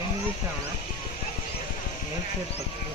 sandwich से आना है से पकड़ो